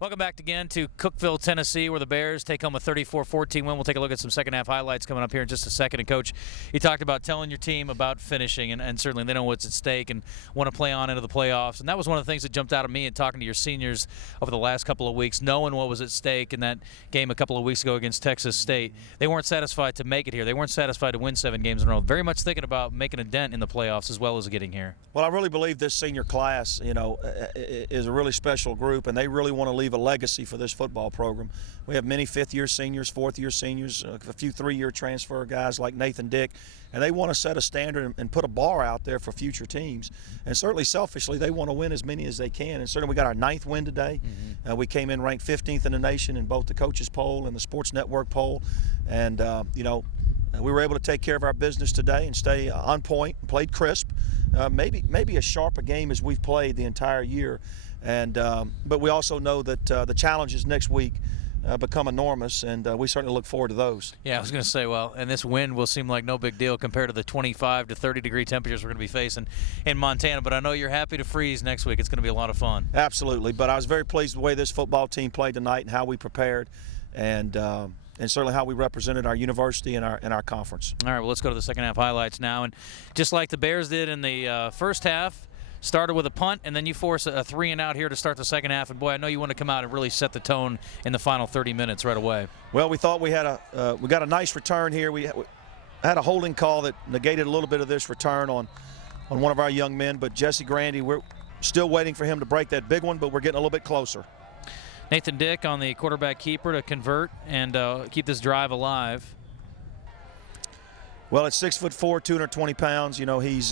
Welcome back again to Cookeville, Tennessee, where the Bears take home a 34-14 win. We'll take a look at some second-half highlights coming up here in just a second. And, Coach, you talked about telling your team about finishing, and certainly they know what's at stake and want to play on into the playoffs. And that was one of the things that jumped out at me in talking to your seniors over the last couple of weeks, knowing what was at stake in that game a couple of weeks ago against Texas State. They weren't satisfied to make it here. They weren't satisfied to win 7 games in a row. Very much thinking about making a dent in the playoffs as well as getting here. Well, I really believe this senior class, is a really special group, and they really want to leave a legacy for this football program. We have many fifth-year seniors, fourth-year seniors, a few three-year transfer guys like Nathan Dick, and they want to set a standard and put a bar out there for future teams. And certainly selfishly, they want to win as many as they can. And certainly we got our 9th win today. We came in ranked 15th in the nation in both the coaches poll and the Sports Network poll. And, we were able to take care of our business today and stay on point and played crisp. Maybe as sharp a game as we've played the entire year. And but we also know that the challenges next week become enormous, and we certainly look forward to those. Yeah, I was going to say, well, and this wind will seem like no big deal compared to the 25 to 30-degree temperatures we're going to be facing in Montana, but I know you're happy to freeze next week. It's going to be a lot of fun. Absolutely, but I was very pleased with the way this football team played tonight and how we prepared, and certainly how we represented our university and our conference. All right, well, let's go to the second half highlights now. And just like the Bears did in the first half, started with a punt, and then you force a 3-and-out here to start the second half. And, boy, I know you want to come out and really set the tone in the final 30 minutes right away. Well, we thought we had we got a nice return here. We had a holding call that negated a little bit of this return on one of our young men. But Jesse Grandy, we're still waiting for him to break that big one, but we're getting a little bit closer. Nathan Dick on the quarterback keeper to convert and keep this drive alive. Well, at 6'4", 220 pounds, he's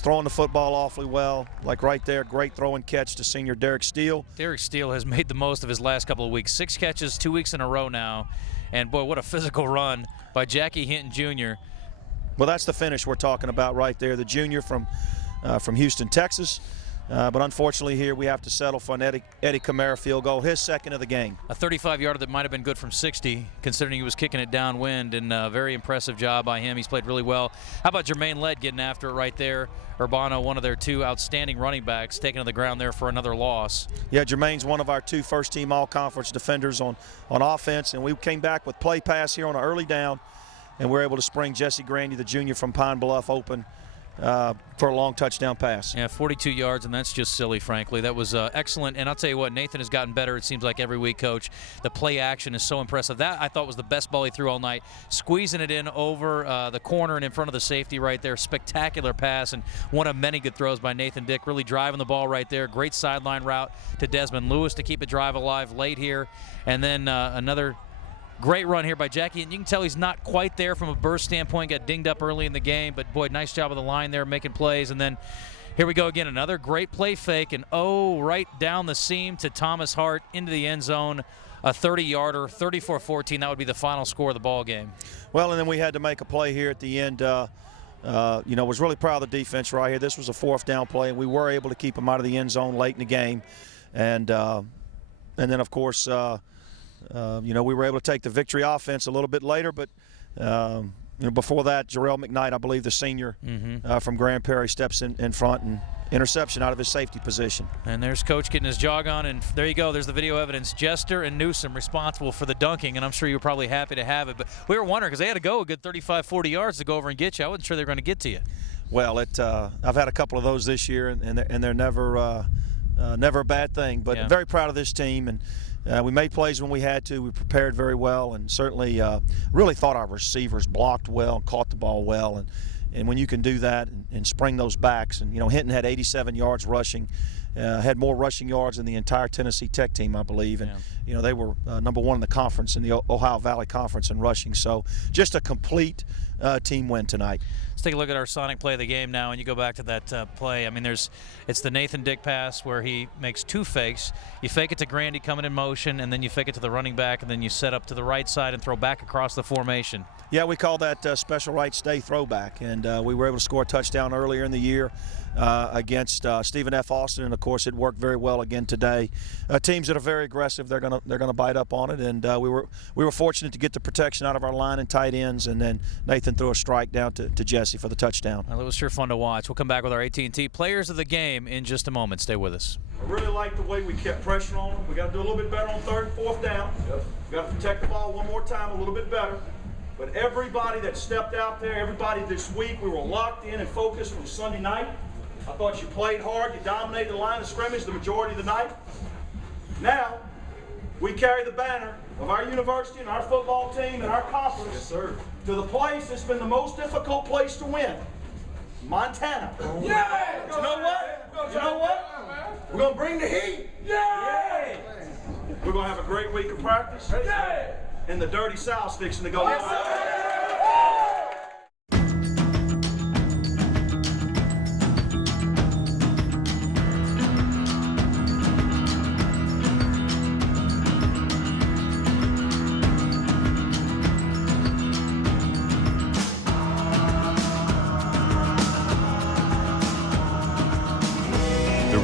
throwing the football awfully well. Like right there, great throw and catch to senior Derek Steele. Derek Steele has made the most of his last couple of weeks. 6 catches, 2 weeks in a row now. And, boy, what a physical run by Jackie Hinton Jr. Well, that's the finish we're talking about right there. The junior from Houston, Texas. But unfortunately here we have to settle for an Eddie Kamara field goal, his second of the game. A 35-yarder that might have been good from 60, considering he was kicking it downwind, and a very impressive job by him. He's played really well. How about Jermaine Led getting after it right there? Urbano, one of their 2 outstanding running backs, taking to the ground there for another loss. Yeah, Jermaine's one of our 2 first-team all-conference defenders on offense, and we came back with play pass here on an early down, and we're able to spring Jesse Grandy, the junior from Pine Bluff, open for a long touchdown pass. Yeah, 42 yards, and that's just silly, frankly. That was excellent, and I'll tell you what, Nathan has gotten better, it seems like, every week, Coach. The play action is so impressive. That, I thought, was the best ball he threw all night. Squeezing it in over the corner and in front of the safety right there. Spectacular pass, and one of many good throws by Nathan Dick, really driving the ball right there. Great sideline route to Desmond Lewis to keep a drive alive late here. And then another great run here by Jackie, and you can tell he's not quite there from a burst standpoint. Got dinged up early in the game, but, boy, nice job of the line there making plays. And then here we go again, another great play fake, and right down the seam to Thomas Hart into the end zone. A 30-yarder, 34-14. That would be the final score of the ball game. Well, and then we had to make a play here at the end. Was really proud of the defense right here. This was a 4th down play, and we were able to keep him out of the end zone late in the game. And then, of course, we were able to take the victory offense a little bit later, but before that, Jarrell McKnight, I believe the senior from Grand Prairie, steps in front and interception out of his safety position. And there's Coach getting his jog on, and there you go. There's the video evidence. Jester and Newsom responsible for the dunking, and I'm sure you were probably happy to have it. But we were wondering because they had to go a good 35, 40 yards to go over and get you. I wasn't sure they were going to get to you. Well, I've had a couple of those this year, and they're never a bad thing. But yeah. Very proud of this team, and we made plays when we had to. We prepared very well, and certainly really thought our receivers blocked well and caught the ball well. And when you can do that and spring those backs, and Hinton had 87 yards rushing, had more rushing yards than the entire Tennessee Tech team, I believe. And they were number 1 in the conference, in the Ohio Valley Conference in rushing. So just a complete team win tonight. Let's take a look at our sonic play of the game now, and you go back to that play. I mean, it's the Nathan Dick pass where he makes 2 fakes. You fake it to Grandy coming in motion, and then you fake it to the running back, and then you set up to the right side and throw back across the formation. Yeah, we call that special right stay throwback, and we were able to score a touchdown earlier in the year. against Stephen F. Austin, and of course it worked very well again today. Teams that are very aggressive, they're gonna bite up on it, and we were fortunate to get the protection out of our line and tight ends, and then Nathan threw a strike down to Jesse for the touchdown. Well, it was sure fun to watch. We'll come back with our AT&T Players of the Game in just a moment. Stay with us. I really like the way we kept pressure on them. We got to do a little bit better on 3rd and 4th down. Yep. We got to protect the ball one more time, a little bit better. But everybody that stepped out there, everybody this week, we were locked in and focused from Sunday night. I thought you played hard. You dominated the line of scrimmage the majority of the night. Now, we carry the banner of our university and our football team and our conference, yes, sir, to the place that's been the most difficult place to win, Montana. Yeah! You know what? You know what? We're going to bring the heat. Yeah! We're going to have a great week of practice. Yeah! And the Dirty South's fixing to go. Yes, sir!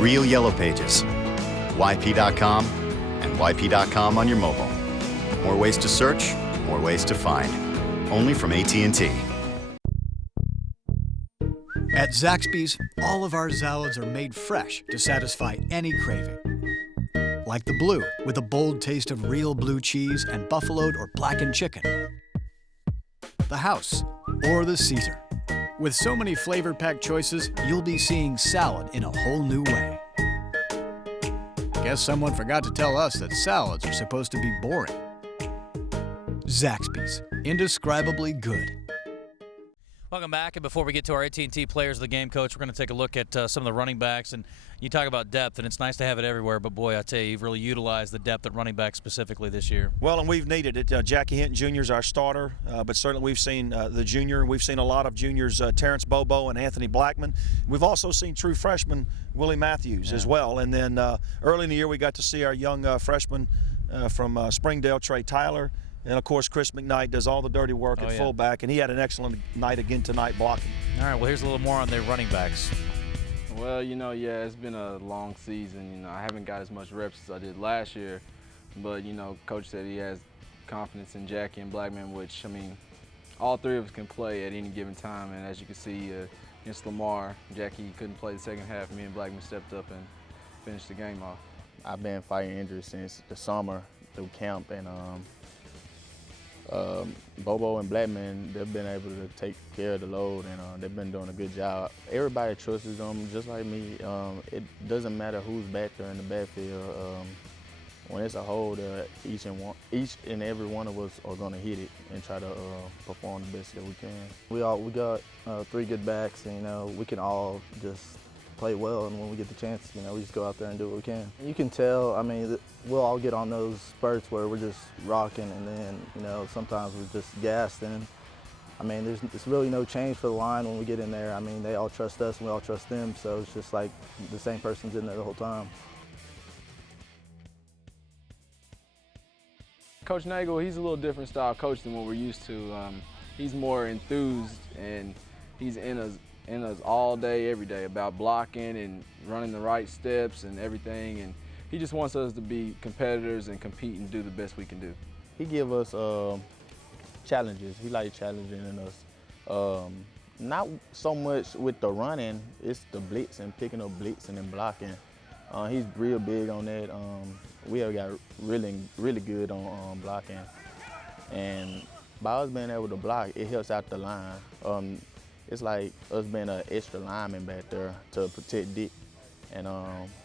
Real Yellow Pages, YP.com, and YP.com on your mobile. More ways to search, more ways to find. Only from AT&T. At Zaxby's, all of our salads are made fresh to satisfy any craving. Like the blue, with a bold taste of real blue cheese and buffaloed or blackened chicken. The house, or the Caesar. With so many flavor-packed choices, you'll be seeing salad in a whole new way. Guess someone forgot to tell us that salads are supposed to be boring. Zaxby's, indescribably good. Welcome back, and before we get to our AT&T Players of the Game, Coach, we're going to take a look at some of the running backs. And you talk about depth, and it's nice to have it everywhere, but boy, I tell you, you've really utilized the depth at running back specifically this year. Well, and we've needed it. Jackie Hinton Jr. is our starter, but certainly we've seen the junior. We've seen a lot of juniors, Terrence Bobo and Anthony Blackman. We've also seen true freshman Willie Matthews as well. And then early in the year, we got to see our young freshman from Springdale, Trey Tyler. And, of course, Chris McKnight does all the dirty work at fullback, and he had an excellent night again tonight blocking. All right, well, here's a little more on their running backs. Well, yeah, it's been a long season. I haven't got as much reps as I did last year. But, Coach said he has confidence in Jackie and Blackman, which, all three of us can play at any given time. And as you can see against Lamar, Jackie couldn't play the second half. Me and Blackman stepped up and finished the game off. I've been fighting injuries since the summer through camp, and Bobo and Blackman, they've been able to take care of the load, and they've been doing a good job. Everybody trusts them, just like me. It doesn't matter who's back there in the backfield. When it's a hold, each and every one of us are going to hit it and try to perform the best that we can. We got three good backs, and we can all just play well, and when we get the chance, we just go out there and do what we can. You can tell, we'll all get on those spurts where we're just rocking, and then, sometimes we're just gassed, and there's really no change for the line when we get in there. They all trust us and we all trust them, so it's just like the same person's in there the whole time. Coach Nagle, he's a little different style coach than what we're used to. He's more enthused, and he's in us all day, every day about blocking and running the right steps and everything. And he just wants us to be competitors and compete and do the best we can do. He give us challenges. He likes challenging us. Not so much with the running, it's the blitz and picking up blitz and then blocking. He's real big on that. We have got really good on blocking. And by us being able to block, it helps out the line. It's like us being an extra lineman back there to protect Dick. And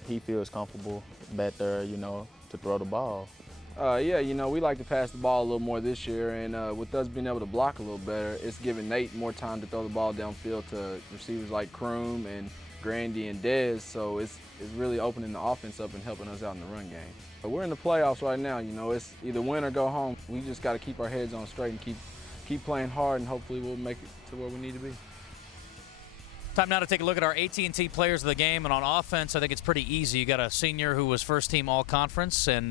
he feels comfortable back there, to throw the ball. Yeah, we like to pass the ball a little more this year, and with us being able to block a little better, it's giving Nate more time to throw the ball downfield to receivers like Kroom and Grandy and Dez, so it's really opening the offense up and helping us out in the run game. But we're in the playoffs right now, it's either win or go home. We just got to keep our heads on straight and keep playing hard, and hopefully we'll make it to where we need to be. Time now to take a look at our AT&T Players of the Game, and on offense, I think it's pretty easy. You got a senior who was first-team All-Conference, and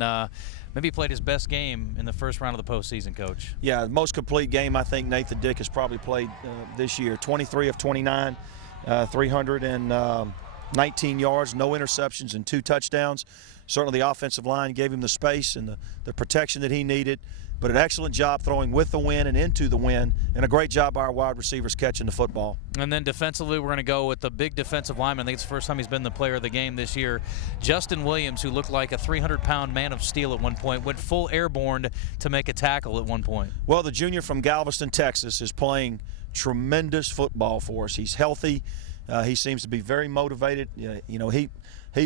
maybe played his best game in the first round of the postseason, Coach. Yeah, the most complete game I think Nathan Dick has probably played this year. 23 of 29, 319 yards, no interceptions, and 2 touchdowns. Certainly the offensive line gave him the space and the protection that he needed, but an excellent job throwing with the wind and into the wind, and a great job by our wide receivers catching the football. And then defensively, we're going to go with the big defensive lineman. I think it's the first time he's been the player of the game this year. Justin Williams, who looked like a 300-pound man of steel at one point, went full airborne to make a tackle at one point. Well, the junior from Galveston, Texas, is playing tremendous football for us. He's healthy. He seems to be very motivated. You know, he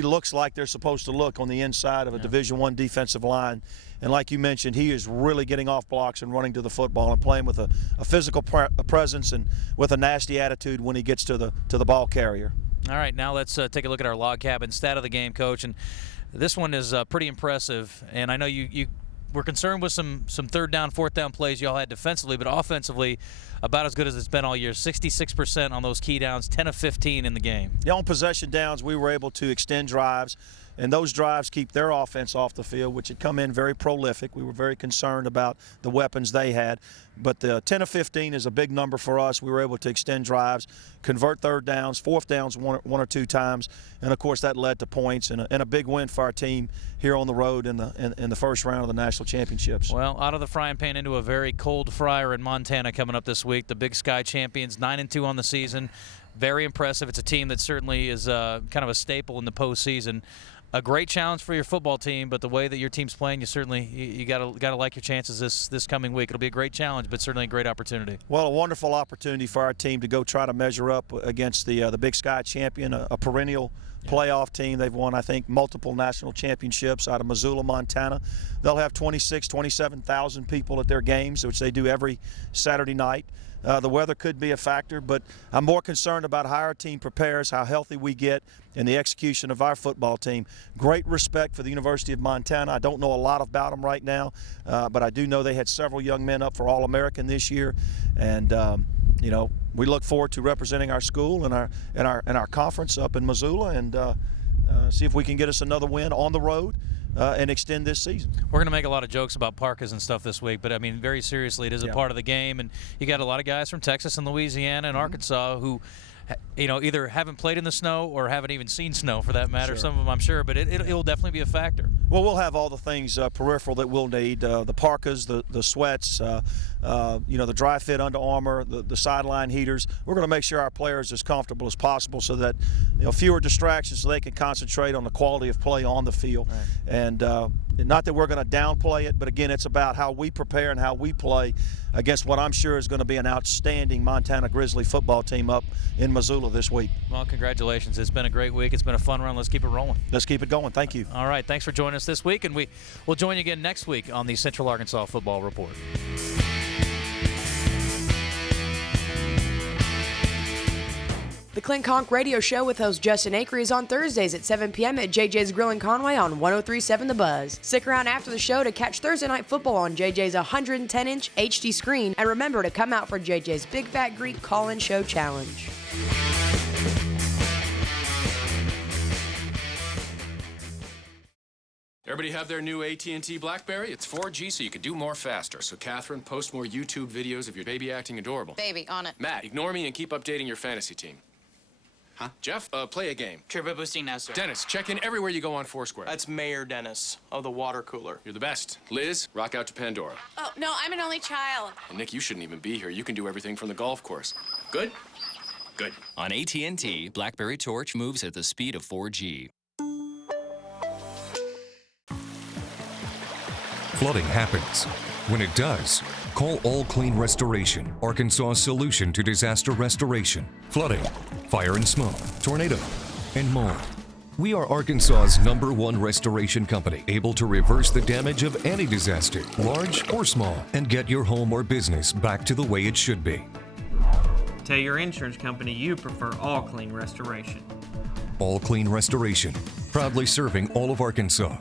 looks like they're supposed to look on the inside of a Division I defensive line. And like you mentioned, he is really getting off blocks and running to the football and playing with a physical presence and with a nasty attitude when he gets to the ball carrier. All right, now let's take a look at our log cabin stat of the game, Coach. And this one is pretty impressive. And I know you were concerned with some third down, fourth down plays y'all had defensively, but offensively about as good as it's been all year. 66% on those key downs, 10 of 15 in the game. Yeah, on possession downs, we were able to extend drives, and those drives keep their offense off the field, which had come in very prolific. We were very concerned about the weapons they had. But the 10 of 15 is a big number for us. We were able to extend drives, convert third downs, fourth downs one or two times, and of course that led to points and a big win for our team here on the road in the first round of the national championships. Well, out of the frying pan into a very cold fryer in Montana coming up this week. The Big Sky champions, 9-2 on the season. Very impressive. It's a team that certainly is kind of a staple in the postseason. A great challenge for your football team, but the way that your team's playing, you gotta like your chances this coming week. It'll be a great challenge, but certainly a great opportunity. Well, a wonderful opportunity for our team to go try to measure up against the Big Sky champion, a perennial playoff team. They've won, I think, multiple national championships out of Missoula, Montana. They'll have 27,000 people at their games, which they do every Saturday night. The weather could be a factor, but I'm more concerned about how our team prepares, how healthy we get, and the execution of our football team. Great respect for the University of Montana. I don't know a lot about them right now, but I do know they had several young men up for All-American this year, and you know, we look forward to representing our school and our conference up in Missoula, and see if we can get us another win on the road. And extend this season. We're going to make a lot of jokes about parkas and stuff this week, but I mean, very seriously, it is a part of the game, and you got a lot of guys from Texas and Louisiana and Arkansas who, you know, either haven't played in the snow or haven't even seen snow for that matter. Sure. Some of them, I'm sure, but it'll definitely be a factor. Well, we'll have all the things peripheral that we'll need: the parkas, the sweats, you know, the dry fit Under Armour, the sideline heaters. We're going to make sure our players are as comfortable as possible, so that, you know, fewer distractions, so they can concentrate on the quality of play on the field. Right. And not that we're going to downplay it, but again, it's about how we prepare and how we play against what I'm sure is going to be an outstanding Montana Grizzly football team up in Missoula this week. Well, congratulations. It's been a great week. It's been a fun run. Let's keep it rolling. Let's keep it going. Thank you. All right. Thanks for joining us this week, and we'll join you again next week on the Central Arkansas Football Report. The Clint Conque Radio Show with host Justin Acri is on Thursdays at 7 p.m. at JJ's Grill in Conway on 103.7 The Buzz. Stick around after the show to catch Thursday Night Football on JJ's 110-inch HD screen, and remember to come out for JJ's Big Fat Greek Call-In Show Challenge. Everybody have their new AT&T BlackBerry? It's 4G, so you can do more faster. So, Catherine, post more YouTube videos of your baby acting adorable. Baby, on it. Matt, ignore me and keep updating your fantasy team. Huh? Jeff, play a game. Turbo boosting now, sir. Dennis, check in everywhere you go on Foursquare. That's Mayor Dennis of the water cooler. You're the best. Liz, rock out to Pandora. Oh, no, I'm an only child. And Nick, you shouldn't even be here. You can do everything from the golf course. Good? Good. On AT&T, BlackBerry Torch moves at the speed of 4G. Flooding happens. When it does, call All Clean Restoration, Arkansas's solution to disaster restoration. Flooding, fire and smoke, tornado, and more. We are Arkansas's #1 restoration company, able to reverse the damage of any disaster, large or small, and get your home or business back to the way it should be. Tell your insurance company you prefer All Clean Restoration. All Clean Restoration, proudly serving all of Arkansas.